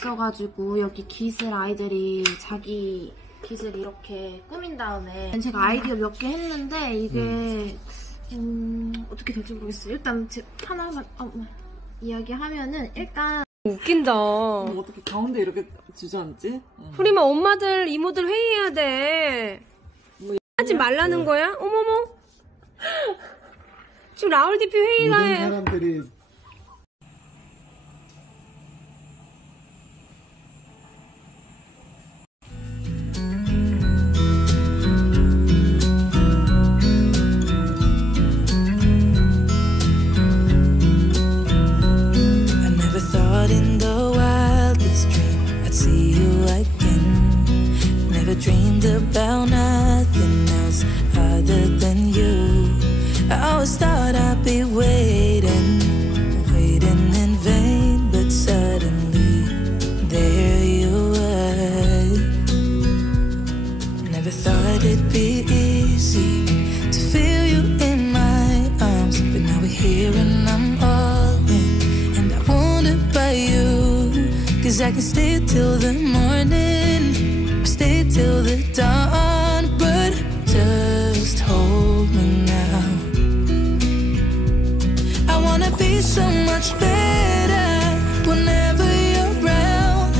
있어가지고 여기 깃을 아이들이 자기 깃을 이렇게 꾸민 다음에 제가 아이디어 몇 개 했는데 이게 어떻게 될지 모르겠어요. 일단 하나만 이야기하면은 일단 웃긴다. 어떻게 가운데 이렇게 주저앉지? 프리마 엄마들 이모들 회의해야 돼. 하지 말라는 거야? 어머머. 지금 라울 DP 회의가 모든 해. 사람들이 dreamed about nothing else other than you. I always thought I'd be waiting in vain, but suddenly there you were. Never thought it'd be easy to feel you in my arms, but now we're here and I'm all in, and I wonder about you, 'cause I can stay till the morning, stay till the dawn, but just hold me now. I wanna be so much better whenever you're around.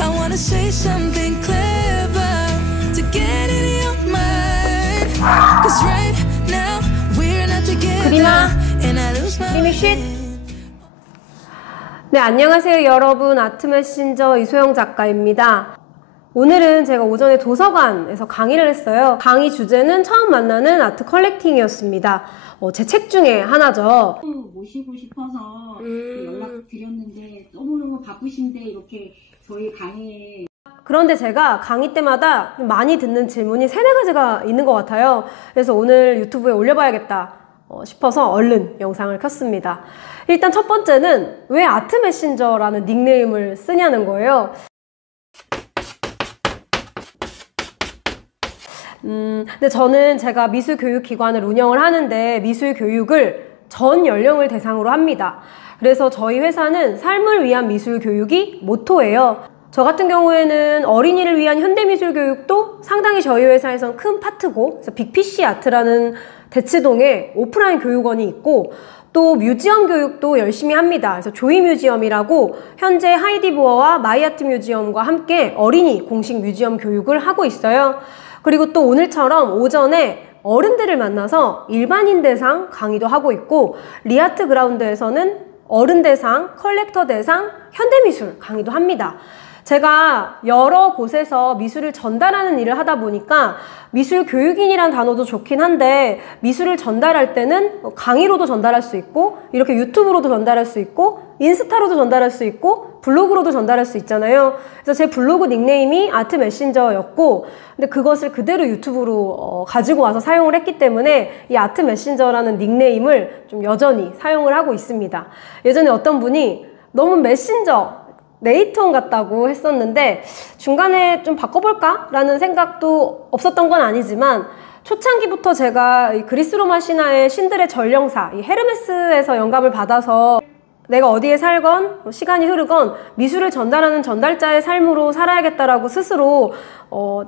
I wanna say something clever to get in your mind, 'cause right now we're not together and I lose my mind. 네, 안녕하세요 여러분. 아트메신저 이소영 작가입니다. 오늘은 제가 오전에 도서관에서 강의를 했어요. 강의 주제는 처음 만나는 아트 컬렉팅이었습니다. 제 책 중에 하나죠. 모시고 싶어서 연락드렸는데 너무너무 바쁘신데 이렇게 저희 강의에 그런데 제가 강의 때마다 많이 듣는 질문이 3-4가지가 있는 것 같아요. 그래서 오늘 유튜브에 올려봐야겠다 싶어서 얼른 영상을 켰습니다. 일단 첫 번째는 왜 아트 메신저라는 닉네임을 쓰냐는 거예요. 근데 저는 제가 미술교육기관을 운영을 하는데 미술교육을 전 연령을 대상으로 합니다. 그래서 저희 회사는 삶을 위한 미술교육이 모토예요. 저 같은 경우에는 어린이를 위한 현대미술교육도 상당히 저희 회사에선 큰 파트고, 그래서 빅피시 아트라는 대치동에 오프라인 교육원이 있고, 또 뮤지엄 교육도 열심히 합니다. 그래서 조이 뮤지엄이라고 현재 하이디부어와 마이아트 뮤지엄과 함께 어린이 공식 뮤지엄 교육을 하고 있어요. 그리고 또 오늘처럼 오전에 어른들을 만나서 일반인 대상 강의도 하고 있고, 리아트 그라운드에서는 어른 대상, 컬렉터 대상, 현대미술 강의도 합니다. 제가 여러 곳에서 미술을 전달하는 일을 하다 보니까 미술 교육인이란 단어도 좋긴 한데, 미술을 전달할 때는 강의로도 전달할 수 있고, 이렇게 유튜브로도 전달할 수 있고, 인스타로도 전달할 수 있고, 블로그로도 전달할 수 있잖아요. 그래서 제 블로그 닉네임이 아트 메신저였고, 근데 그것을 그대로 유튜브로 가지고 와서 사용을 했기 때문에 이 아트 메신저라는 닉네임을 좀 여전히 사용을 하고 있습니다. 예전에 어떤 분이 너무 메신저 네이톤 같다고 했었는데 중간에 좀 바꿔볼까? 라는 생각도 없었던 건 아니지만, 초창기부터 제가 이 그리스 로마 신화의 신들의 전령사, 이 헤르메스에서 영감을 받아서 내가 어디에 살건 시간이 흐르건 미술을 전달하는 전달자의 삶으로 살아야겠다라고 스스로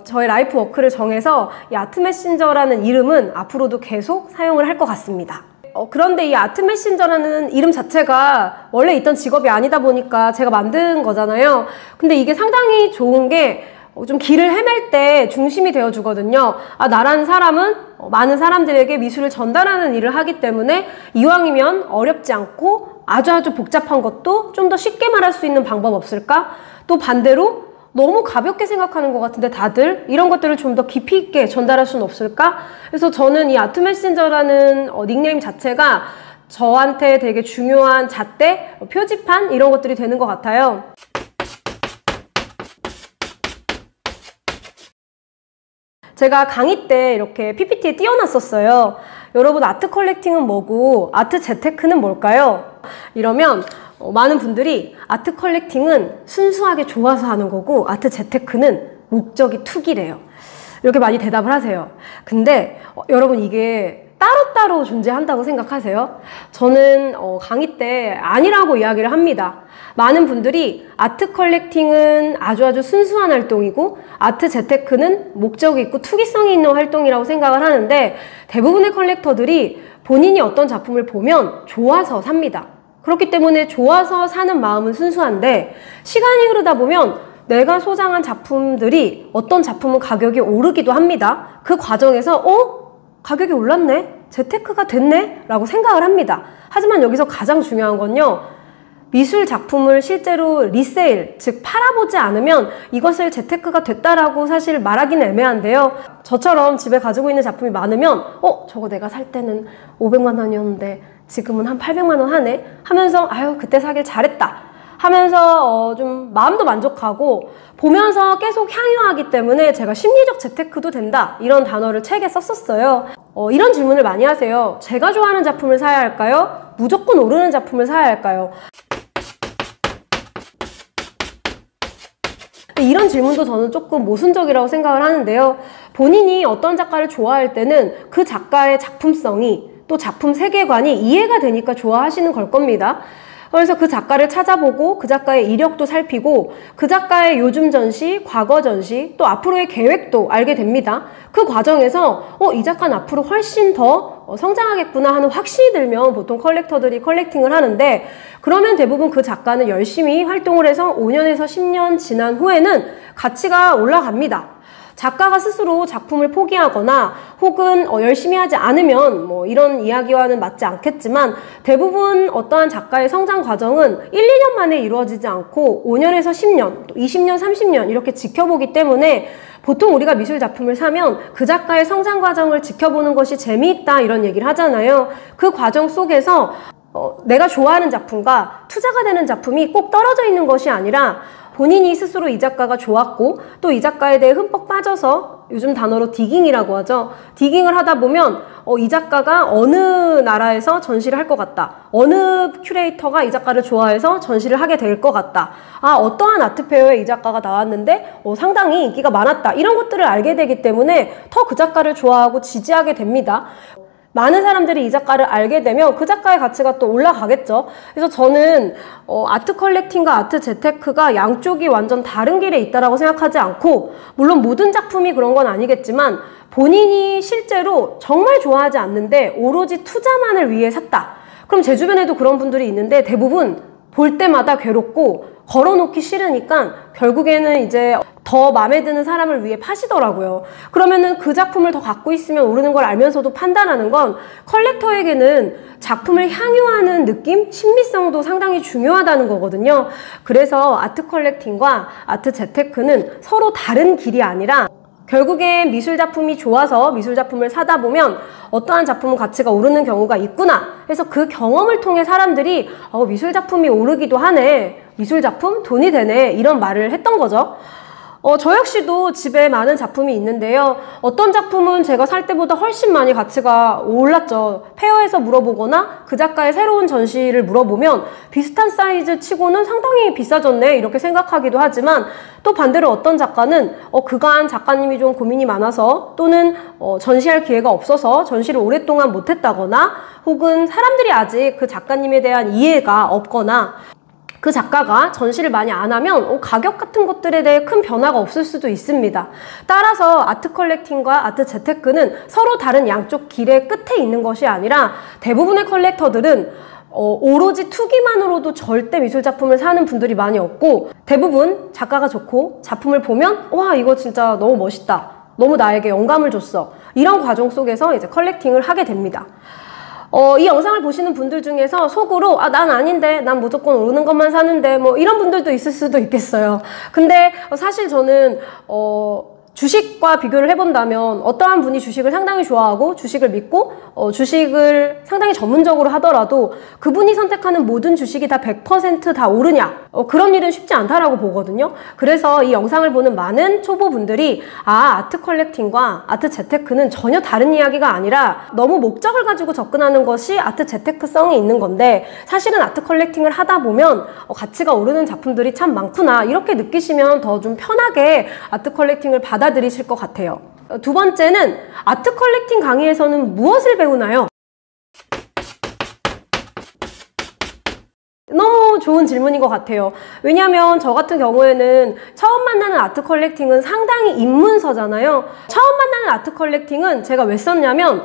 저의 라이프 워크를 정해서 이 아트 메신저라는 이름은 앞으로도 계속 사용을 할 것 같습니다. 그런데 이 아트 메신저라는 이름 자체가 원래 있던 직업이 아니다 보니까 제가 만든 거잖아요. 근데 이게 상당히 좋은 게 좀 길을 헤맬 때 중심이 되어 주거든요. 나라는 사람은 많은 사람들에게 미술을 전달하는 일을 하기 때문에 이왕이면 어렵지 않고 아주 복잡한 것도 좀 더 쉽게 말할 수 있는 방법 없을까? 또 반대로 너무 가볍게 생각하는 것 같은데 다들 이런 것들을 좀 더 깊이 있게 전달할 수는 없을까? 그래서 저는 이 아트 메신저라는 닉네임 자체가 저한테 되게 중요한 잣대, 표지판 이런 것들이 되는 것 같아요. 제가 강의 때 이렇게 PPT에 띄워놨었어요. 여러분, 아트 컬렉팅은 뭐고 아트 재테크는 뭘까요? 이러면 많은 분들이 아트 컬렉팅은 순수하게 좋아서 하는 거고 아트 재테크는 목적이 투기래요. 이렇게 많이 대답을 하세요. 근데 여러분, 이게 따로따로 존재한다고 생각하세요? 저는 강의 때 아니라고 이야기를 합니다. 많은 분들이 아트 컬렉팅은 아주 순수한 활동이고 아트 재테크는 목적이 있고 투기성이 있는 활동이라고 생각을 하는데 대부분의 컬렉터들이 본인이 어떤 작품을 보면 좋아서 삽니다. 그렇기 때문에 좋아서 사는 마음은 순수한데 시간이 흐르다 보면 내가 소장한 작품들이 어떤 작품은 가격이 오르기도 합니다. 그 과정에서 가격이 올랐네? 재테크가 됐네? 라고 생각을 합니다. 하지만 여기서 가장 중요한 건요. 미술 작품을 실제로 리세일, 즉 팔아보지 않으면 이것을 재테크가 됐다라고 사실 말하기는 애매한데요. 저처럼 집에 가지고 있는 작품이 많으면 저거 내가 살 때는 500만 원이었는데 지금은 한 800만 원 하네? 하면서 아유 그때 사길 잘했다 하면서 좀 마음도 만족하고 보면서 계속 향유하기 때문에 제가 심리적 재테크도 된다 이런 단어를 책에 썼었어요. 이런 질문을 많이 하세요. 제가 좋아하는 작품을 사야 할까요? 무조건 오르는 작품을 사야 할까요? 이런 질문도 저는 조금 모순적이라고 생각을 하는데요. 본인이 어떤 작가를 좋아할 때는 그 작가의 작품성이 또 작품 세계관이 이해가 되니까 좋아하시는 걸 겁니다. 그래서 그 작가를 찾아보고 그 작가의 이력도 살피고 그 작가의 요즘 전시, 과거 전시, 또 앞으로의 계획도 알게 됩니다. 그 과정에서 이 작가는 앞으로 훨씬 더 성장하겠구나 하는 확신이 들면 보통 컬렉터들이 컬렉팅을 하는데 그러면 대부분 그 작가는 열심히 활동을 해서 5년에서 10년 지난 후에는 가치가 올라갑니다. 작가가 스스로 작품을 포기하거나 혹은 열심히 하지 않으면 이런 이야기와는 맞지 않겠지만 대부분 어떠한 작가의 성장 과정은 1, 2년 만에 이루어지지 않고 5년에서 10년, 또 20년, 30년 이렇게 지켜보기 때문에 보통 우리가 미술 작품을 사면 그 작가의 성장 과정을 지켜보는 것이 재미있다 이런 얘기를 하잖아요. 그 과정 속에서 내가 좋아하는 작품과 투자가 되는 작품이 꼭 떨어져 있는 것이 아니라 본인이 스스로 이 작가가 좋았고 또 이 작가에 대해 흠뻑 빠져서 요즘 단어로 디깅이라고 하죠. 디깅을 하다 보면 이 작가가 어느 나라에서 전시를 할 것 같다. 어느 큐레이터가 이 작가를 좋아해서 전시를 하게 될 것 같다. 어떠한 아트페어에 이 작가가 나왔는데 상당히 인기가 많았다. 이런 것들을 알게 되기 때문에 더 그 작가를 좋아하고 지지하게 됩니다. 많은 사람들이 이 작가를 알게 되면 그 작가의 가치가 또 올라가겠죠. 그래서 저는 아트 컬렉팅과 아트 재테크가 양쪽이 완전 다른 길에 있다라고 생각하지 않고 물론 모든 작품이 그런 건 아니겠지만 본인이 실제로 정말 좋아하지 않는데 오로지 투자만을 위해 샀다. 그럼 제 주변에도 그런 분들이 있는데 대부분 볼 때마다 괴롭고 걸어놓기 싫으니까 결국에는 이제 더 마음에 드는 사람을 위해 파시더라고요. 그러면은 그 작품을 더 갖고 있으면 오르는 걸 알면서도 판단하는 건 컬렉터에게는 작품을 향유하는 느낌, 신비성도 상당히 중요하다는 거거든요. 그래서 아트 컬렉팅과 아트 재테크는 서로 다른 길이 아니라 결국엔 미술 작품이 좋아서 미술 작품을 사다 보면 어떠한 작품은 가치가 오르는 경우가 있구나 해서 그 경험을 통해 사람들이 미술 작품이 오르기도 하네, 미술 작품 돈이 되네 이런 말을 했던 거죠. 저 역시도 집에 많은 작품이 있는데요. 어떤 작품은 제가 살 때보다 훨씬 많이 가치가 올랐죠. 페어에서 물어보거나 그 작가의 새로운 전시를 물어보면 비슷한 사이즈 치고는 상당히 비싸졌네 이렇게 생각하기도 하지만 또 반대로 어떤 작가는 그간 작가님이 좀 고민이 많아서 또는 전시할 기회가 없어서 전시를 오랫동안 못했다거나 혹은 사람들이 아직 그 작가님에 대한 이해가 없거나 그 작가가 전시를 많이 안 하면 가격 같은 것들에 대해 큰 변화가 없을 수도 있습니다. 따라서 아트 컬렉팅과 아트 재테크는 서로 다른 양쪽 길의 끝에 있는 것이 아니라 대부분의 컬렉터들은 오로지 투기만으로도 절대 미술 작품을 사는 분들이 많이 없고 대부분 작가가 좋고 작품을 보면 와 이거 진짜 너무 멋있다, 너무 나에게 영감을 줬어 이런 과정 속에서 이제 컬렉팅을 하게 됩니다. 이 영상을 보시는 분들 중에서 속으로 난 아닌데 난 무조건 오르는 것만 사는데 이런 분들도 있을 수도 있겠어요. 근데 사실 저는 주식과 비교를 해본다면 어떠한 분이 주식을 상당히 좋아하고 주식을 믿고 주식을 상당히 전문적으로 하더라도 그분이 선택하는 모든 주식이 다 100% 다 오르냐? 그런 일은 쉽지 않다라고 보거든요. 그래서 이 영상을 보는 많은 초보분들이 아트 컬렉팅과 아트 재테크는 전혀 다른 이야기가 아니라 너무 목적을 가지고 접근하는 것이 아트 재테크성이 있는 건데 사실은 아트 컬렉팅을 하다 보면 가치가 오르는 작품들이 참 많구나 이렇게 느끼시면 더 좀 편하게 아트 컬렉팅을 받아들이실 것 같아요. 두 번째는 아트 컬렉팅 강의에서는 무엇을 배우나요? 너무 좋은 질문인 것 같아요. 왜냐하면 저 같은 경우에는 처음 만나는 아트 컬렉팅은 상당히 입문서잖아요. 처음 만나는 아트 컬렉팅은 제가 왜 썼냐면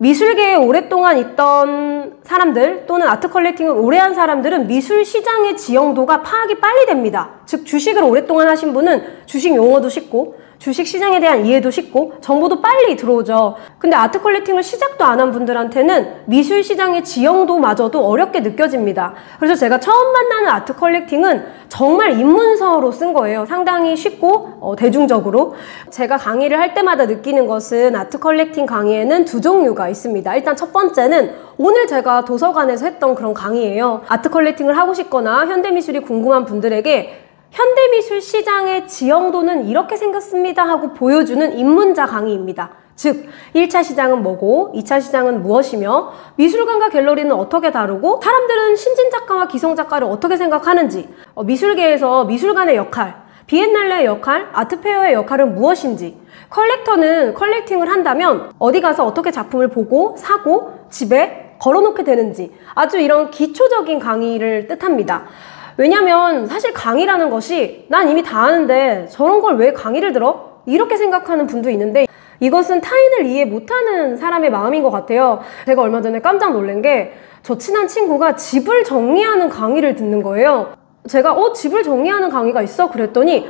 미술계에 오랫동안 있던 사람들 또는 아트 컬렉팅을 오래 한 사람들은 미술 시장의 지형도가 파악이 빨리 됩니다. 즉 주식을 오랫동안 하신 분은 주식 용어도 쉽고 주식 시장에 대한 이해도 쉽고 정보도 빨리 들어오죠. 근데 아트 컬렉팅을 시작도 안 한 분들한테는 미술 시장의 지형도마저도 어렵게 느껴집니다. 그래서 제가 처음 만나는 아트 컬렉팅은 정말 입문서로 쓴 거예요. 상당히 쉽고 대중적으로. 제가 강의를 할 때마다 느끼는 것은 아트 컬렉팅 강의에는 두 종류가 있습니다. 일단 첫 번째는 오늘 제가 도서관에서 했던 그런 강의예요. 아트 컬렉팅을 하고 싶거나 현대미술이 궁금한 분들에게 현대미술 시장의 지형도는 이렇게 생겼습니다 하고 보여주는 입문자 강의입니다. 즉 1차 시장은 뭐고 2차 시장은 무엇이며 미술관과 갤러리는 어떻게 다루고 사람들은 신진작가와 기성작가를 어떻게 생각하는지 미술계에서 미술관의 역할, 비엔날레의 역할, 아트페어의 역할은 무엇인지 컬렉터는 컬렉팅을 한다면 어디 가서 어떻게 작품을 보고 사고 집에 걸어놓게 되는지 아주 이런 기초적인 강의를 뜻합니다. 왜냐면 사실 강의라는 것이 난 이미 다 아는데 저런 걸 왜 강의를 들어? 이렇게 생각하는 분도 있는데 이것은 타인을 이해 못하는 사람의 마음인 것 같아요. 제가 얼마 전에 깜짝 놀란 게 저 친한 친구가 집을 정리하는 강의를 듣는 거예요. 제가 집을 정리하는 강의가 있어? 그랬더니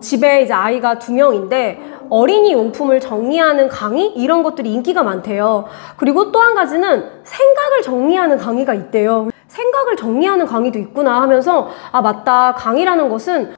집에 이제 아이가 2명인데 어린이 용품을 정리하는 강의? 이런 것들이 인기가 많대요. 그리고 또 한 가지는 생각을 정리하는 강의가 있대요. 생각을 정리하는 강의도 있구나 하면서 아 맞다, 강의라는 것은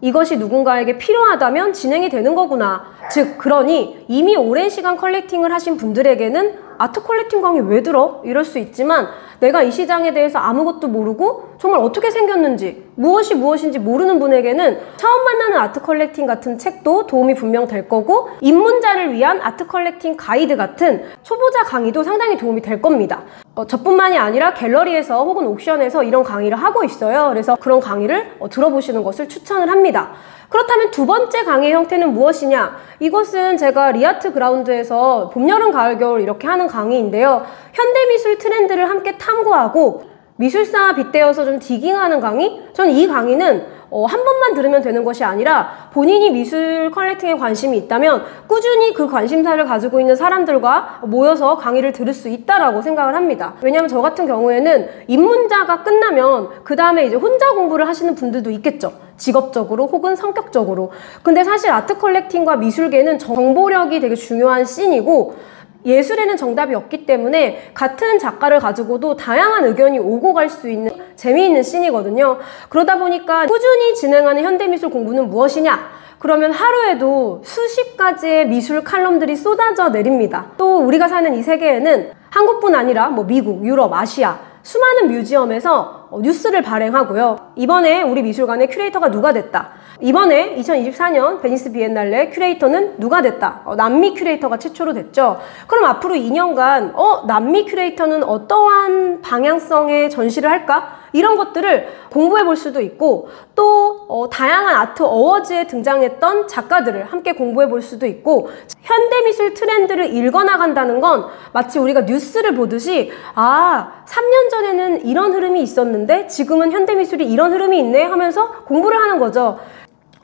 이것이 누군가에게 필요하다면 진행이 되는 거구나. 즉 그러니 이미 오랜 시간 컬렉팅을 하신 분들에게는 아트 컬렉팅 강의 왜 들어? 이럴 수 있지만 내가 이 시장에 대해서 아무것도 모르고 정말 어떻게 생겼는지 무엇이 무엇인지 모르는 분에게는 처음 만나는 아트 컬렉팅 같은 책도 도움이 분명 될 거고 입문자를 위한 아트 컬렉팅 가이드 같은 초보자 강의도 상당히 도움이 될 겁니다. 저뿐만이 아니라 갤러리에서 혹은 옥션에서 이런 강의를 하고 있어요. 그래서 그런 강의를 들어보시는 것을 추천을 합니다. 그렇다면 두 번째 강의 형태는 무엇이냐? 이것은 제가 리아트 그라운드에서 봄, 여름, 가을, 겨울 이렇게 하는 강의인데요. 현대미술 트렌드를 함께 탐구하고 미술사 빗대어서 좀 디깅하는 강의? 저는 이 강의는 한 번만 들으면 되는 것이 아니라 본인이 미술 컬렉팅에 관심이 있다면 꾸준히 그 관심사를 가지고 있는 사람들과 모여서 강의를 들을 수 있다라고 생각을 합니다. 왜냐하면 저 같은 경우에는 입문자가 끝나면 그 다음에 이제 혼자 공부를 하시는 분들도 있겠죠. 직업적으로 혹은 성격적으로. 근데 사실 아트 컬렉팅과 미술계는 정보력이 되게 중요한 씬이고 예술에는 정답이 없기 때문에 같은 작가를 가지고도 다양한 의견이 오고 갈 수 있는 재미있는 씬이거든요. 그러다 보니까 꾸준히 진행하는 현대미술 공부는 무엇이냐? 그러면 하루에도 수십 가지의 미술 칼럼들이 쏟아져 내립니다. 또 우리가 사는 이 세계에는 한국뿐 아니라 미국, 유럽, 아시아 수많은 뮤지엄에서 뉴스를 발행하고요. 이번에 우리 미술관의 큐레이터가 누가 됐다. 이번에 2024년 베니스 비엔날레 큐레이터는 누가 됐다. 남미 큐레이터가 최초로 됐죠. 그럼 앞으로 2년간 남미 큐레이터는 어떠한 방향성의 전시를 할까? 이런 것들을 공부해 볼 수도 있고 또 다양한 아트 어워즈에 등장했던 작가들을 함께 공부해 볼 수도 있고 현대미술 트렌드를 읽어나간다는 건 마치 우리가 뉴스를 보듯이 3년 전에는 이런 흐름이 있었는데 지금은 현대미술이 이런 흐름이 있네 하면서 공부를 하는 거죠.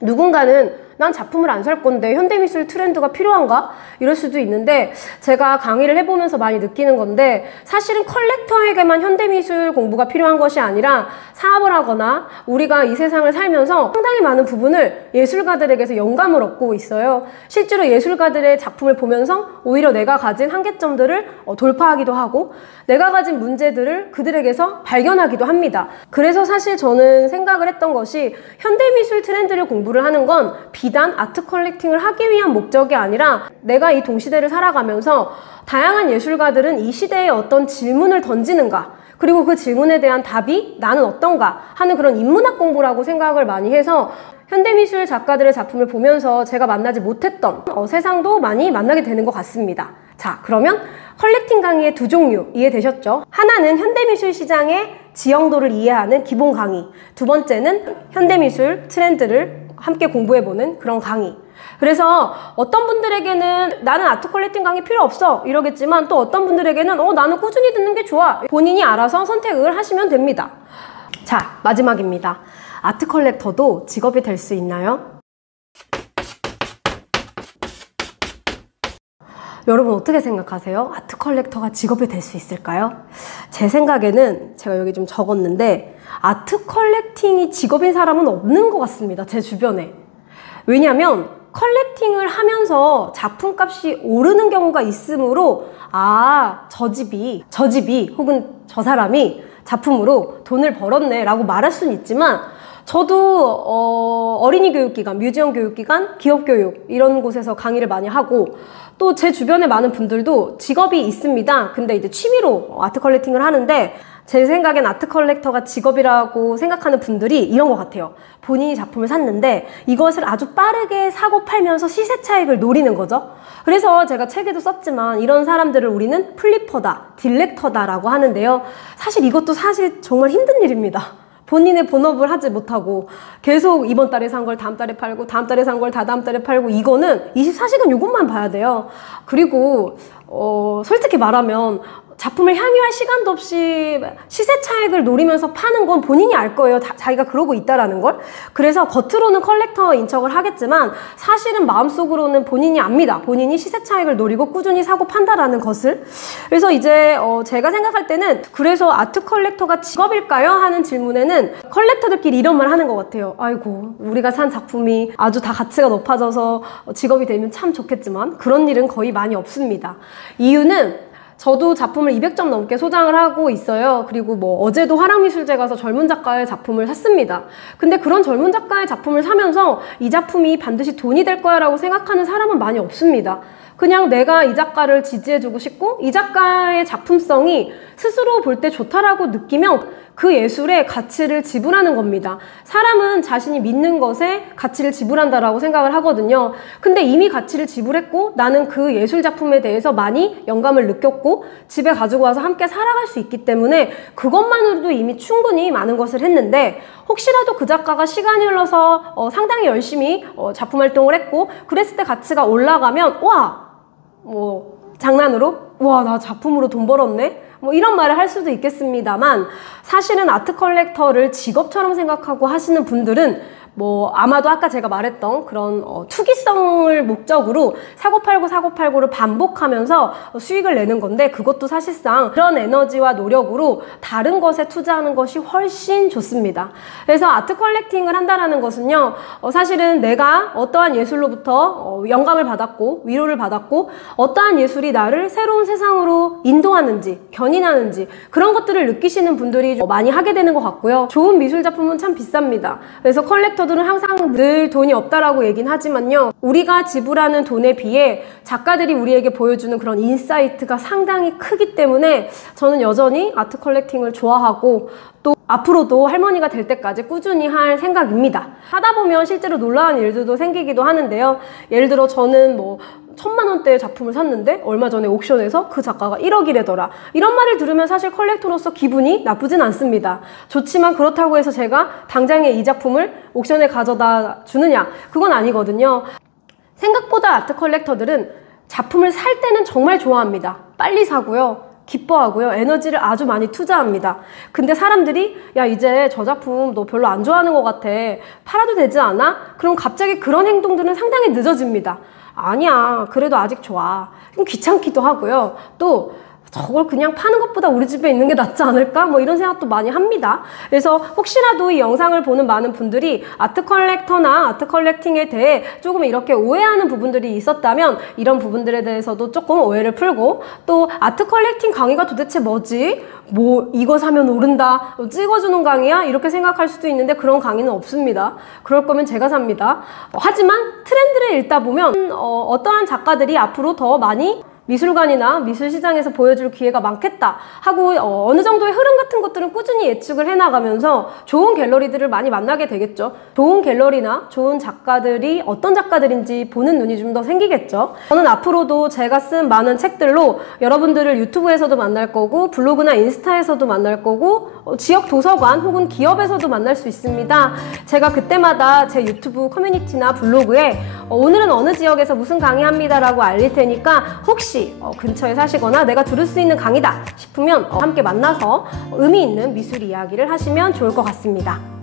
누군가는 난 작품을 안 살 건데 현대미술 트렌드가 필요한가? 이럴 수도 있는데 제가 강의를 해보면서 많이 느끼는 건데 사실은 컬렉터에게만 현대미술 공부가 필요한 것이 아니라 사업을 하거나 우리가 이 세상을 살면서 상당히 많은 부분을 예술가들에게서 영감을 얻고 있어요. 실제로 예술가들의 작품을 보면서 오히려 내가 가진 한계점들을 돌파하기도 하고 내가 가진 문제들을 그들에게서 발견하기도 합니다. 그래서 사실 저는 생각을 했던 것이 현대미술 트렌드를 공부를 하는 건 비단 아트 컬렉팅을 하기 위한 목적이 아니라 내가 이 동시대를 살아가면서 다양한 예술가들은 이 시대에 어떤 질문을 던지는가 그리고 그 질문에 대한 답이 나는 어떤가 하는 그런 인문학 공부라고 생각을 많이 해서 현대미술 작가들의 작품을 보면서 제가 만나지 못했던 세상도 많이 만나게 되는 것 같습니다. 자, 그러면 컬렉팅 강의의 두 종류 이해되셨죠? 하나는 현대미술 시장의 지형도를 이해하는 기본 강의, 두 번째는 현대미술 트렌드를 함께 공부해보는 그런 강의. 그래서 어떤 분들에게는 나는 아트 컬렉팅 강의 필요 없어 이러겠지만 또 어떤 분들에게는 나는 꾸준히 듣는 게 좋아. 본인이 알아서 선택을 하시면 됩니다. 자, 마지막입니다. 아트 컬렉터도 직업이 될 수 있나요? 여러분 어떻게 생각하세요? 아트 컬렉터가 직업이 될 수 있을까요? 제 생각에는 제가 여기 좀 적었는데 아트 컬렉팅이 직업인 사람은 없는 것 같습니다. 제 주변에. 왜냐면 컬렉팅을 하면서 작품값이 오르는 경우가 있으므로 저 집이 혹은 저 사람이 작품으로 돈을 벌었네 라고 말할 수는 있지만 저도 어린이 교육기관, 뮤지엄 교육기관, 기업교육 이런 곳에서 강의를 많이 하고 또 제 주변에 많은 분들도 직업이 있습니다. 근데 이제 취미로 아트 컬렉팅을 하는데 제 생각엔 아트 컬렉터가 직업이라고 생각하는 분들이 이런 것 같아요. 본인이 작품을 샀는데 이것을 아주 빠르게 사고 팔면서 시세 차익을 노리는 거죠. 그래서 제가 책에도 썼지만 이런 사람들을 우리는 플리퍼다, 딜렉터다라고 하는데요. 사실 이것도 정말 힘든 일입니다. 본인의 본업을 하지 못하고 계속 이번 달에 산 걸 다음 달에 팔고 다음 달에 산 걸 다다음 달에 팔고 이거는 24시간 이것만 봐야 돼요. 그리고 솔직히 말하면 작품을 향유할 시간도 없이 시세 차익을 노리면서 파는 건 본인이 알 거예요. 자기가 그러고 있다라는 걸. 그래서 겉으로는 컬렉터인 척을 하겠지만 사실은 마음속으로는 본인이 압니다. 본인이 시세 차익을 노리고 꾸준히 사고 판다라는 것을. 그래서 이제 제가 생각할 때는 그래서 아트 컬렉터가 직업일까요? 하는 질문에는 컬렉터들끼리 이런 말 하는 것 같아요. 아이고 우리가 산 작품이 아주 다 가치가 높아져서 직업이 되면 참 좋겠지만 그런 일은 거의 많이 없습니다. 이유는 저도 작품을 200점 넘게 소장을 하고 있어요. 그리고 어제도 화랑미술제 가서 젊은 작가의 작품을 샀습니다. 근데 그런 젊은 작가의 작품을 사면서 이 작품이 반드시 돈이 될 거야 라고 생각하는 사람은 많이 없습니다. 그냥 내가 이 작가를 지지해주고 싶고 이 작가의 작품성이 스스로 볼 때 좋다라고 느끼면 그 예술에 가치를 지불하는 겁니다. 사람은 자신이 믿는 것에 가치를 지불한다라고 생각을 하거든요. 근데 이미 가치를 지불했고 나는 그 예술 작품에 대해서 많이 영감을 느꼈고 집에 가지고 와서 함께 살아갈 수 있기 때문에 그것만으로도 이미 충분히 많은 것을 했는데 혹시라도 그 작가가 시간이 흘러서 상당히 열심히 작품 활동을 했고 그랬을 때 가치가 올라가면 장난으로 나 작품으로 돈 벌었네? 이런 말을 할 수도 있겠습니다만 사실은 아트 컬렉터를 직업처럼 생각하고 하시는 분들은 아마도 아까 제가 말했던 그런 투기성을 목적으로 사고팔고를 반복하면서 수익을 내는 건데 그것도 사실상 그런 에너지와 노력으로 다른 것에 투자하는 것이 훨씬 좋습니다. 그래서 아트 컬렉팅을 한다는 것은요 사실은 내가 어떠한 예술로부터 영감을 받았고 위로를 받았고 어떠한 예술이 나를 새로운 세상으로 인도하는지 견인하는지 그런 것들을 느끼시는 분들이 많이 하게 되는 것 같고요. 좋은 미술 작품은 참 비쌉니다. 그래서 컬렉터들은 항상 늘 돈이 없다라고 얘기는 하지만요 우리가 지불하는 돈에 비해 작가들이 우리에게 보여주는 그런 인사이트가 상당히 크기 때문에 저는 여전히 아트 컬렉팅을 좋아하고 또 앞으로도 할머니가 될 때까지 꾸준히 할 생각입니다. 하다 보면 실제로 놀라운 일들도 생기기도 하는데요. 예를 들어 저는 1000만 원대의 작품을 샀는데 얼마 전에 옥션에서 그 작가가 1억이래더라. 이런 말을 들으면 사실 컬렉터로서 기분이 나쁘진 않습니다. 좋지만 그렇다고 해서 제가 당장에 이 작품을 옥션에 가져다 주느냐? 그건 아니거든요. 생각보다 아트 컬렉터들은 작품을 살 때는 정말 좋아합니다. 빨리 사고요. 기뻐하고요. 에너지를 아주 많이 투자합니다. 근데 사람들이 이제 저 작품 너 별로 안 좋아하는 것 같아. 팔아도 되지 않아? 그럼 갑자기 그런 행동들은 상당히 늦어집니다. 아니야. 그래도 아직 좋아. 좀 귀찮기도 하고요. 또 저걸 그냥 파는 것보다 우리 집에 있는 게 낫지 않을까? 이런 생각도 많이 합니다. 그래서 혹시라도 이 영상을 보는 많은 분들이 아트 컬렉터나 아트 컬렉팅에 대해 조금 이렇게 오해하는 부분들이 있었다면 이런 부분들에 대해서도 조금 오해를 풀고 또 아트 컬렉팅 강의가 도대체 뭐지? 이거 사면 오른다. 찍어주는 강의야? 이렇게 생각할 수도 있는데 그런 강의는 없습니다. 그럴 거면 제가 삽니다. 하지만 트렌드를 읽다 보면 어떠한 작가들이 앞으로 더 많이 미술관이나 미술시장에서 보여줄 기회가 많겠다 하고 어느 정도의 흐름 같은 것들은 꾸준히 예측을 해나가면서 좋은 갤러리들을 많이 만나게 되겠죠. 좋은 갤러리나 좋은 작가들이 어떤 작가들인지 보는 눈이 좀 더 생기겠죠. 저는 앞으로도 제가 쓴 많은 책들로 여러분들을 유튜브에서도 만날 거고 블로그나 인스타에서도 만날 거고 지역 도서관 혹은 기업에서도 만날 수 있습니다. 제가 그때마다 제 유튜브 커뮤니티나 블로그에 오늘은 어느 지역에서 무슨 강의합니다라고 알릴 테니까 혹시 근처에 사시거나 내가 들을 수 있는 강의다 싶으면 함께 만나서 의미 있는 미술 이야기를 하시면 좋을 것 같습니다.